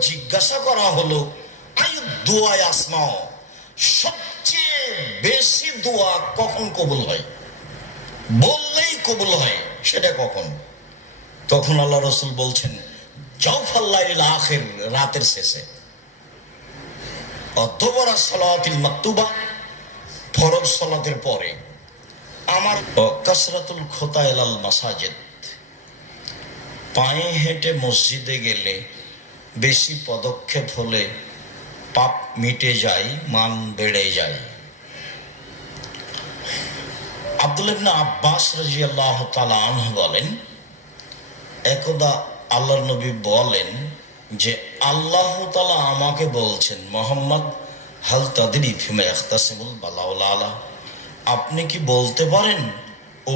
জিজ্ঞাসা করা হলো সবচেয়ে বেশি দোয়া কখন কবুল হয়? বললেই কবুল হয়, সেটা কখন? তখন আল্লাহ রসুল বলছেন আখের, রাতের শেষে। অধ্যবরা সালাতিল মাকতুবা, ফরজ সালাতের পরে। আমার কাসরাতুল খোতা এলাল মাসাজেদ। পায়ে হেঁটে মসজিদে গেলে বেশি পদক্ষেপ হলে পাপ মিটে যায় মান বেড়ে যায়। আব্দুল ইবনে আব্বাস রাজিয়াল্লাহ তাআলা আনহু বলেন একদা আল্লাহর নবী বলেন যে আল্লাহ তাআলা আমাকে বলছেন মোহাম্মদ হাল তাদরি ফিমা ইখতাসিমুল বালাউল আলা। আপনি কি বলতে পারেন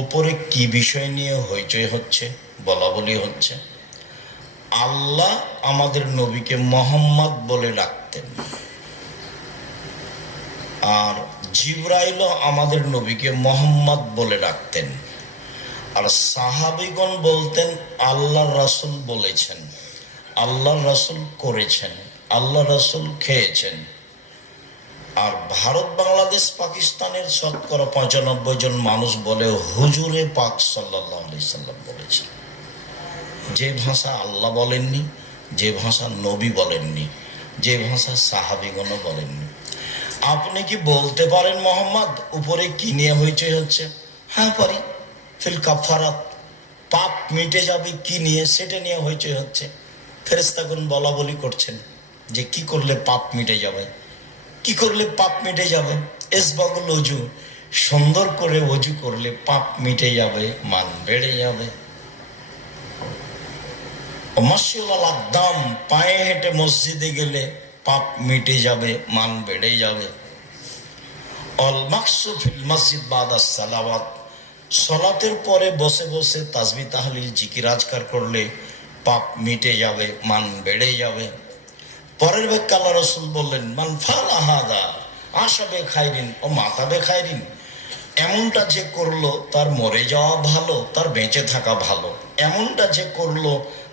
উপরে কি বিষয় নিয়ে হইচই হচ্ছে? বলা বলি হচ্ছে, আল্লাহ আমাদের নবীকে মোহাম্মদ বলে ডাকতেন। আর জিব্রাইলও আমাদের নবীকে মোহাম্মদ বলে ডাকতেন। আর সাহাবিগণ বলতেন আল্লাহ রাসুল বলেছেন আল্লাহ রাসুল করেছেন আল্লাহ রাসুল খেয়েছেন। আর ভারত, বাংলাদেশ, পাকিস্তানের শতকরা পঁচানব্বই জন মানুষ বলে হুজুরে পাক সাল্লাম বলেছেন। যে ভাষা আল্লাহ বলেননি, যে ভাষা নবী বলেননি, যে ভাষা সাহাবিগণও বলেননি। আপনি কি বলতে পারেন মোহাম্মদ, উপরে কি নিয়ে হইচই হচ্ছে? হ্যাঁ পারি। ফিল কাফারাত পাপ মিটে যাবে, কি নিয়ে? সেটা নিয়ে হইচই হচ্ছে। ফেরেস্তাগুন বলা বলি করছেন যে কি করলে পাপ মিটে যাবে? কি করলে পাপ মিটে যাবে? এসবাগুল অজু সুন্দর করে অজু করলে পাপ মিটে যাবে, মান বেড়ে যাবে। মশিউল দাম পায়ে হেঁটে মসজিদে গেলে পাপ মিটে যাবে, মান বেড়ে যাবে। অল মাকসুফিল মসজিদ বাদা সালাওয়াত। সলাতের পরে বসে বসে তাজবি তাহলিল জিকির আজকার করলে পাপ মিটে যাবে, মান বেড়ে যাবে। পরের ব্যাখ্যা আল্লাহ রসুল বললেন, মান ফাল আহাদা আশাবে খাইরিন ও মাতাবে খাইরিন এমনটা যে করল তার মরে যাওয়া ভালো, তার বেঁচে থাকা ভালো। এমনটা যে করল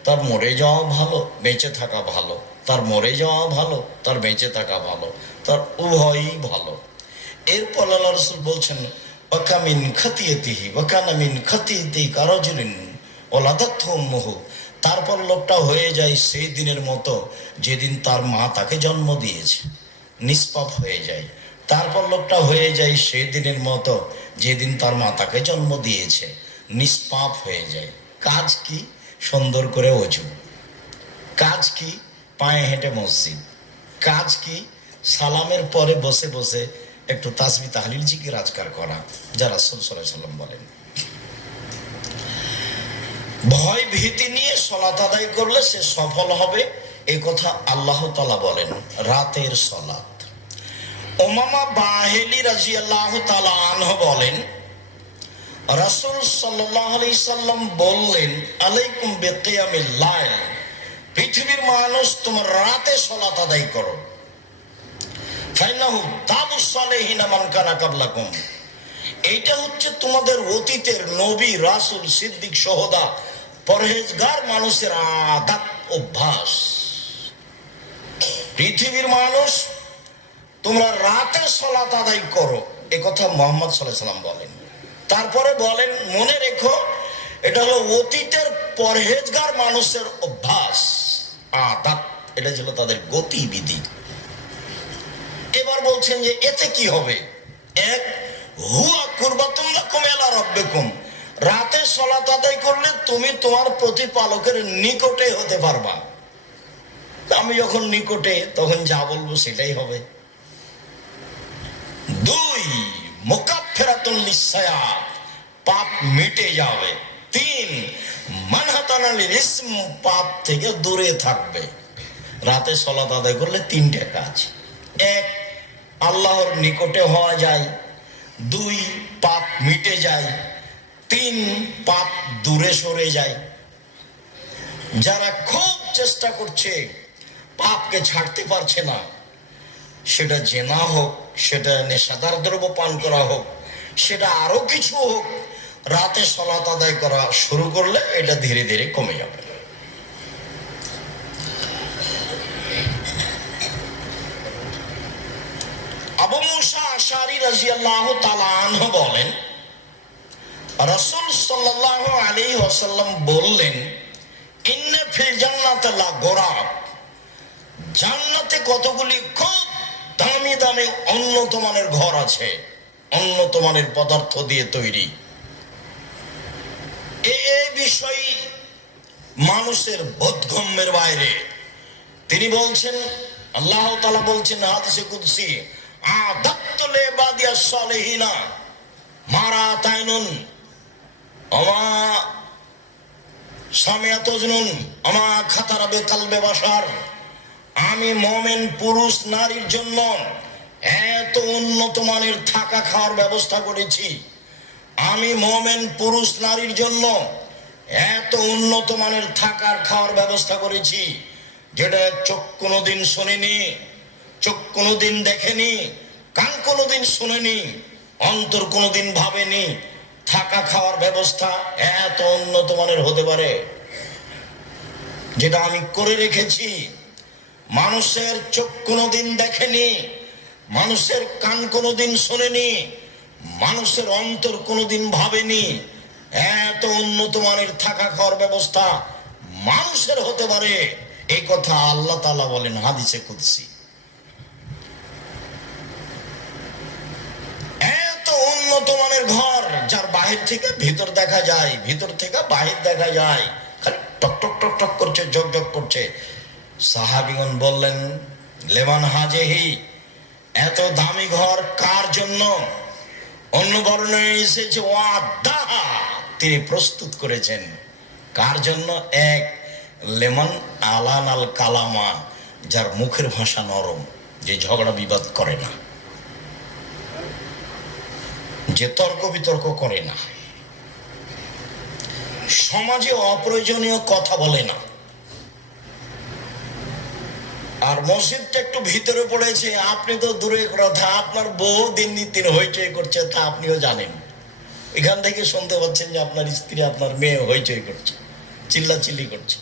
তার মরে যাওয়া ভালো, বেঁচে থাকা ভালো। তার মরে যাওয়া ভালো, তার বেঁচে থাকা ভালো। তার উভয়ই ভালো। এরপর আল্লাহ রসুল বলছেন ওয়াকামিন খাতিয়েতিহি ওয়াকানামিন খাতিয়েতি কারজরিন ও লাদাত্থমুহ তারপর লোকটা হয়ে যায় সেই দিনের মতো যেদিন তার মা তাকে জন্ম দিয়েছে, নিষ্পাপ হয়ে যায়। তারপর লোকটা হয়ে যায় সেই দিনের মতো যেদিন তার মা তাকে জন্ম দিয়েছে, নিষ্পাপ হয়ে যায়। কাজ কি? সুন্দর করে অজু কাজ কি? পায়ে হেঁটে মসজিদ। কাজ কি? সালামের পরে বসে বসে একটু তাসবি তাহলিল জিকির আজকার করা যারা সুলসল্লাহ সাল্লাম বলেন। ভয় ভীতি নিয়ে সলাত আদায় করলে সে সফল হবে, এ কথা আল্লাহ তালা বলেন, রাতের সলাত ওমামা বাহেলি রাজি আল্লাহ তালা আনহ বলেন, রাসুল সাল্লাহ আলি সাল্লাম বললেন, আলাইকুম বেকিয়ামিল লাইল, পৃথিবীর মানুষ, তোমার রাতে সলাত আদায় করো। ফাইনাহু দাবুস সালেহিনা মান কানা কাবলাকুম। এইটা হচ্ছে তোমাদের অতীতের নবী রাসুল সিদ্দিক সহদা পরহেজগার মানুষের আদাত অভ্যাস। পৃথিবীর মানুষ, তোমরা রাতে সলাত আদায় করো, এ কথা মোহাম্মদ সাল্লাম বলেন। তারপরে বলেন, মনে রেখো, এটা হলো অতীতের পরহেজগার মানুষের অভ্যাস আদাত এটা ছিল তাদের গতিবিধি। এবার বলছেন যে, এতে কি হবে? এক, হুয়া কুরবাতুম লাকুম ইলা রাব্বিকুম। রাতে সলাত আদায় করলে তুমি তোমার প্রতিপালকের নিকটে হতে পারবা। আমি যখন নিকটে, তখন যা বলব সেটাই হবে। দুই মোকাফেরাতুল লিসায়াত পাপ মিটে যাবে। তিন মানহাতানালিল ইসম, পাপ থেকে দূরে থাকবে। রাতে সলাত আদায় করলে তিনটে কাজ। এক, আল্লাহর নিকটে হওয়া যায়। দুই, পাপ মিটে যায়। তিন পাপ দূরে সরে যায়। যারা খুব চেষ্টা করছে, পাপকে ছাড়তে পারছে না। সেটা জেনা হোক, সেটা নেশাদার দ্রব্য পান করা হোক, সেটা আরও কিছু হোক, রাতে সলাত আদায় করা শুরু করলে এটা ধীরে ধীরে কমে যাবে। আবু মুসা আশারি রাজিয়াল্লাহু আনহু বলেন রাসূল সাল্লাল্লাহু আলী ওয়াসাল্লাম বললেন, ইন্নে ফিল জান্নাতে লা গোরাব জান্নাতে কতগুলি খুব দামি দামি উন্নত মানের ঘর আছে উন্নত মানের পদার্থ দিয়ে তৈরি। এই বিষয় মানুষের বোধগম্যের বাইরে। তিনি বলছেন, আল্লাহ তালা বলছেন হাদিসে কুদসি আদাত্তলে বাদিয়া সালেহিনা, মারা তাইনুন আমা সামিয়া তজনুন আমা খাতারাবে কালবে বাসার। আমি মোমেন পুরুষ নারীর জন্য এত উন্নত মানের থাকা খাওয়ার ব্যবস্থা করেছি। আমি মোমেন পুরুষ নারীর জন্য এত উন্নত মানের থাকার খাওয়ার ব্যবস্থা করেছি, যেটা চোখ কোনোদিন শোনেনি, চোখ কোনোদিন দেখেনি, কান কোনোদিন শুনেনি, অন্তর কোনোদিন ভাবেনি। থাকা খাওয়ার ব্যবস্থা এত উন্নত মানের হতে পারে? যেটা আমি করে রেখেছি। মানুষের চোখ কোনোদিন দেখেনি, মানুষের কান কোনোদিন শোনেনি, মানুষের অন্তর কোনোদিন ভাবেনি। এত উন্নত মানের থাকা খাওয়ার ব্যবস্থা মানুষের হতে পারে। এই কথা আল্লাহ তালা বলেন হাদিসে কুদ্সি। এত উন্নত মানের ঘর যার বাহির থেকে ভিতর দেখা যায়, ভিতর থেকে বাহির দেখা যায়। খালি টক টক টক টক করছে, জগ জগ করছে। সাহাবিগণ বললেন লেমান হাজেহি, এত দামি ঘর কার জন্য? অন্য বর্ণনে এসেছে ওয়াদাহা তিনি প্রস্তুত করেছেন। কার জন্য? এক লেমন আলান আল কালামা যার মুখের ভাষা নরম, যে ঝগড়া বিবাদ করে না। যে তর্ক বিতর্ক করে না। সমাজে অপ্রয়োজনীয় কথা বলে না। আর মসজিদটা একটু ভিতরে পড়েছে, আপনি তো দূরে কথা, আপনার বউ দিন দিন হইচই করছে তা আপনিও জানেন। এখান থেকে শুনতে পাচ্ছেন যে আপনার স্ত্রী, আপনার মেয়ে হইচই করছে চিল্লা চিল্লি করছে,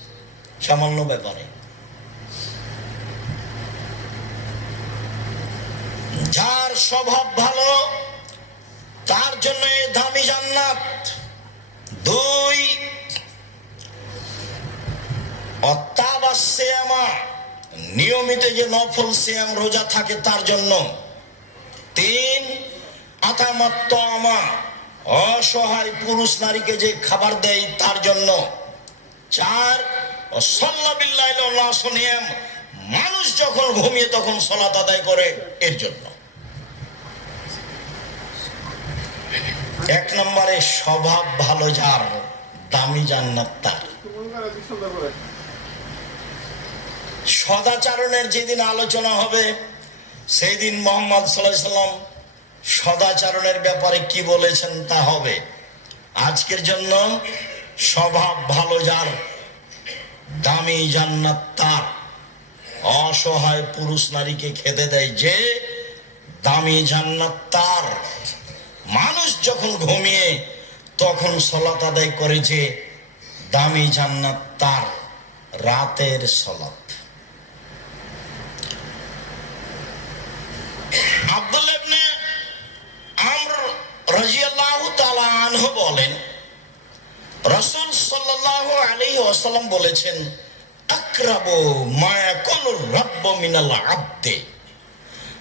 সামান্য ব্যাপারে। যার স্বভাব ভালো তার জন্য দামি জান্নাত। দুই অত্যাবা শ্যামা নিয়মিত যে নফল শ্যাম রোজা থাকে তার জন্য। তিন আতামাত্ম আমা অসহায় পুরুষ নারীকে যে খাবার দেয় তার জন্য। চার সল্লাবিল্লাহ মানুষ যখন ঘুমিয়ে তখন সলাত আদায় করে, এর জন্য। এক নম্বরে স্বভাব ভালো যার, দামি জান্নাত তার। সদাচারণের যেদিন আলোচনা হবে সেই দিন মোহাম্মদ সাল্লাম সদাচারণের ব্যাপারে কি বলেছেন তা হবে। আজকের জন্য স্বভাব ভালো যার, দামি জান্নাত তার। অসহায় পুরুষ নারীকে খেতে দেয় যে, দামি জান্নাত তার। মানুষ যখন ঘুমিয়ে, তখন সলাত আদায় করে যে দামি জান্নাত তার রাতের সলাত আব্দুল আমর রাদিয়াল্লাহু তাআলা বলেন, রাসূল সাল্লাল্লাহু আলাইহি ওয়াসাল্লাম বলেছেন, আকরাবু মা ইয়াকুনুর রাব্ব মিনাল আবদে।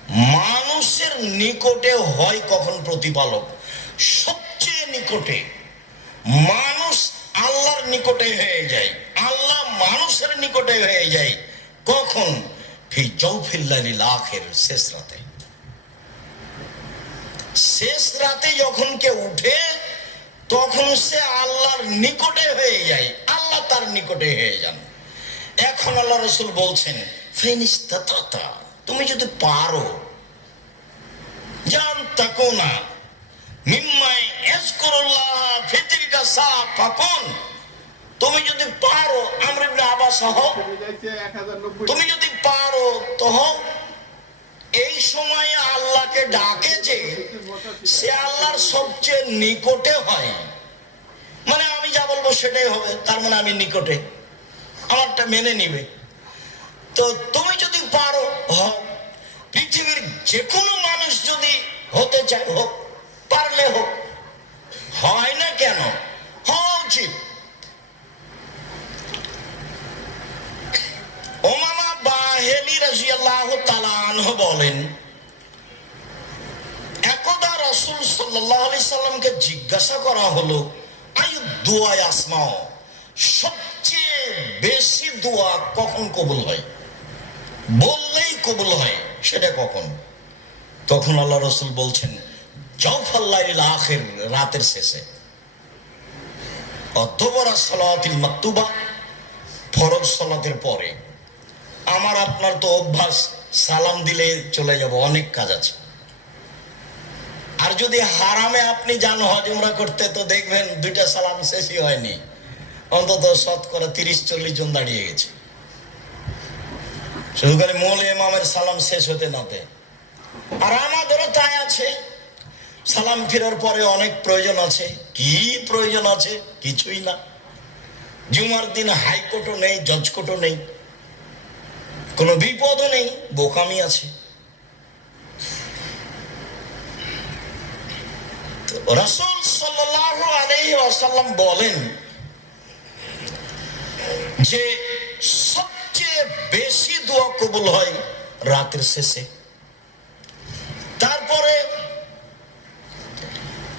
মানুষের নিকটে হয় কখন প্রতিপালক? সবচেয়ে নিকটে। মানুষ আল্লাহর নিকটে হয়ে যায়। আল্লাহ মানুষের নিকটে হয়ে যায় কখন? ফি আখের শেষ রাতে। শেষ রাতে যখন কে উঠে, তখন সে আল্লাহর নিকটে হয়ে যায়। আল্লাহ তার নিকটে হয়ে যান। এখন আল্লাহ রসুল বলছেন ফেনিস্তা তুমি যদি পারো, জান তাকো না। তুমি যদি পারো তুমি যদি পারো এই সময়ে আল্লাহকে ডাকে যে, সে আল্লাহর সবচেয়ে নিকটে হয়। মানে আমি যা বলব সেটাই হবে, তার মানে আমি নিকটে। আমারটা মেনে নিবে। তো তুমি যদি পারো হও। পৃথিবীর যে কোনো মানুষ যদি হতে চায় হোক, পারলে হোক, হয় না কেন? হওয়া উচিত। ওমামা বাহেলি রাজিয়াল্লাহ তালানহ বলেন, একদা রসুল সাল্লাহ আলি সাল্লামকে জিজ্ঞাসা করা হলো, আয়ু দোয়ায় আসমাও, সবচেয়ে বেশি দোয়া কখন কবুল হয়? বললেই কবুল হয়, সেটা কখন? তখন আল্লাহ রসুল বলছেন আখের রাতের শেষে। অধ্যবরা সালাতিল মাকতুবা, ফরজ সালাতের পরে। আমার আপনার তো অভ্যাস, সালাম দিলে চলে যাব, অনেক কাজ আছে। আর যদি হারামে আপনি যান হজমরা করতে, তো দেখবেন দুইটা সালাম শেষই হয়নি। অন্তত শতকরা তিরিশ, চল্লিশ জন দাঁড়িয়ে গেছে। শুধু করে মূল ইমামের সালাম শেষ হতে নাতে আর আমাদেরও তাই আছে। সালাম ফেরার পরে অনেক প্রয়োজন আছে। কি প্রয়োজন আছে? কিছুই না। জুমার দিন হাইকোর্টও নেই জজ কোর্টও নেই। কোনো বিপদও নেই, বোকামি আছে। রসুল সাল্লাহ আলাইহি ওয়াসাল্লাম বলেন যে সবচেয়ে বেশি দোয়া কবুল হয় রাতের শেষে। তারপরে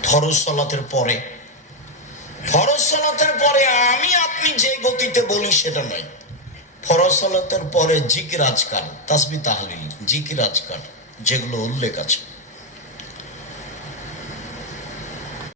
ফরজ সালাতের পরে। ফরজ সালাতের পরে আমি আপনি যে গতিতে বলি সেটা নয়। ফরসলাতের পরে জিকির আজকাল, তাসবি তাহলিল, জিকির আজকাল, যেগুলো উল্লেখ আছে।